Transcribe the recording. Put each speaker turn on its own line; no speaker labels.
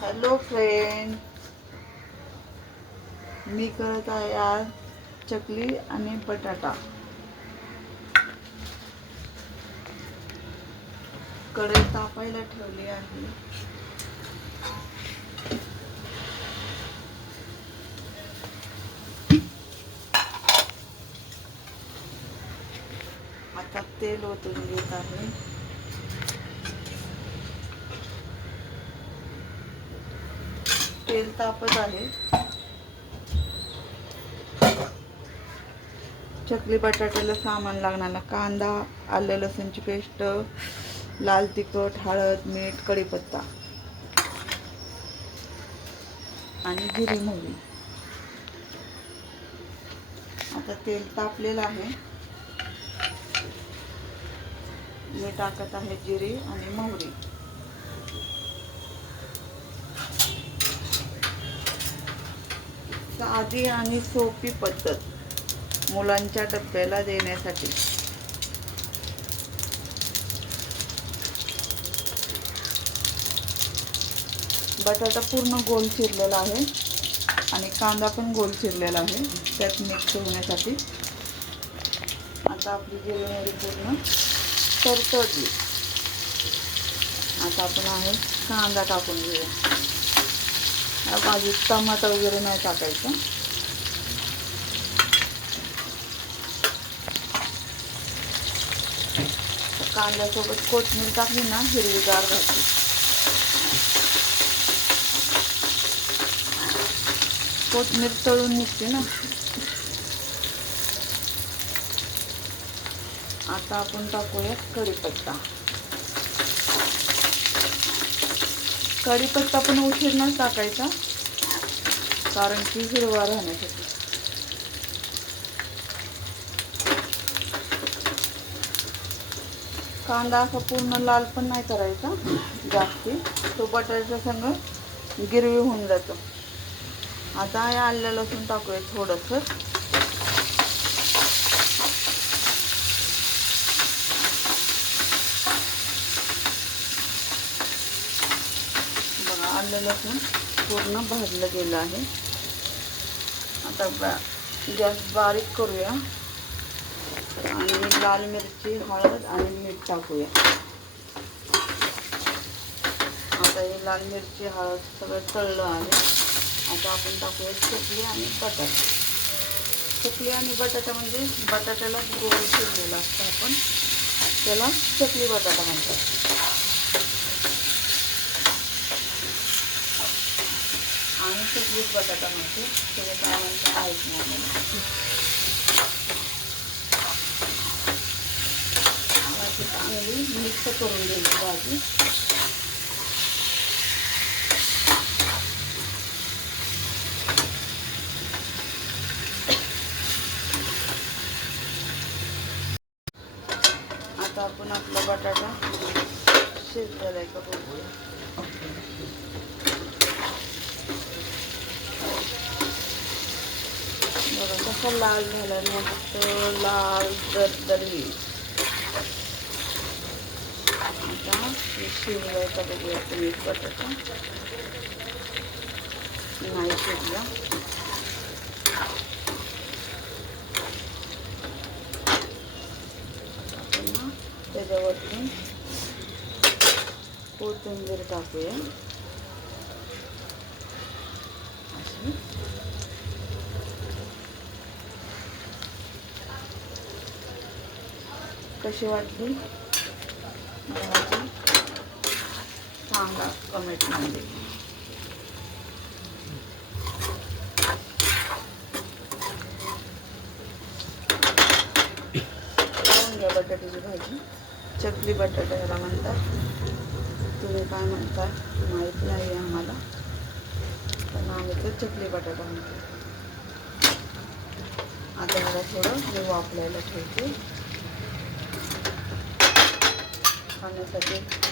Hello friend मी करत आहे आज चकली आणि बटाटा. कढई तापायला ठेवली आहे. आता तेल ओतून घेत आहे. तेल तापत आहे. चकली बटाट्याला सामान लागणार कांदा आलं लसूणची पेस्ट लाल तिखट हळद मीठ कढीपत्ता आणि जिरी मोहरी. आता तेल तापलेलं आहे. मी टाकत आहे जिरी आणि मोहरी. साधी आणि सोपी पद्धत मुलांच्या डब्याला देण्यासाठी. बटाटा पूर्ण गोल चिरलेला आहे आणि कांदा पण गोल चिरलेला आहे त्यात मिक्स होण्यासाठी. आता आपली जिरवणी पूर्ण तरतडली. आता आपण आहे कांदा टाकून घेऊया. या बाजूत टमाटा वगैरे नाही टाकायचं. कांद्यासोबत कोथिंबीर टाकली ना हिरवीगार घातली कोथिंबीर तळून निघते ना. आता आपण टाकूया कढीपत्ता. कढीपत्ता पण उशीरनंच टाकायचा. कारण की हिरवा राहण्यासाठी. कांदा असा पूर्ण लाल पण नाही करायचा. जास्ती. तो बटाट्याच्या संग गिरवी होऊन जातो. आता हे आलं लसूण टाकूया थोडंसं. आलं लसूण पूर्ण भाजलं गेलं आता बा, गॅस बारीक करूया. लाल मिरची, हळद आणि मीठ टाकूया. आता हे लाल मिरची, हळद सगळं तळलं आहे. आता आपण टाकूया चकली आणि बटाटा. चकली आणि बटाटा म्हणजे बटाट्याला गोल असतं आपण. त्याला चकली बटाटा म्हणतात. आणि चकलीच बटाटा म्हणते तुम्ही काय म्हणता माहीत नाही मला मिक्स करून घ्यायची भाजी आता आपण आपला बटाटा शिजलेला आहे का बघूया. बघा लाल झाला मस्त लाल दरदरी आता हे शिजलाय का बघूया तुम्ही बटाटा. नाही शिजला त्याच्यावरती कोथिंबीर टाकूया. अशी. कशी वाटली? भाजी सांगा कमेंटमध्ये बटाट्याची भाजी चकली बटाटा याला म्हणतात. तुम्ही काय म्हणता माहीत नाही आहे आम्हाला. पण आम्ही तर चकली बटाटा म्हणतो. आता मला थोडं मी वापरायला ठेवते. खाण्यासाठी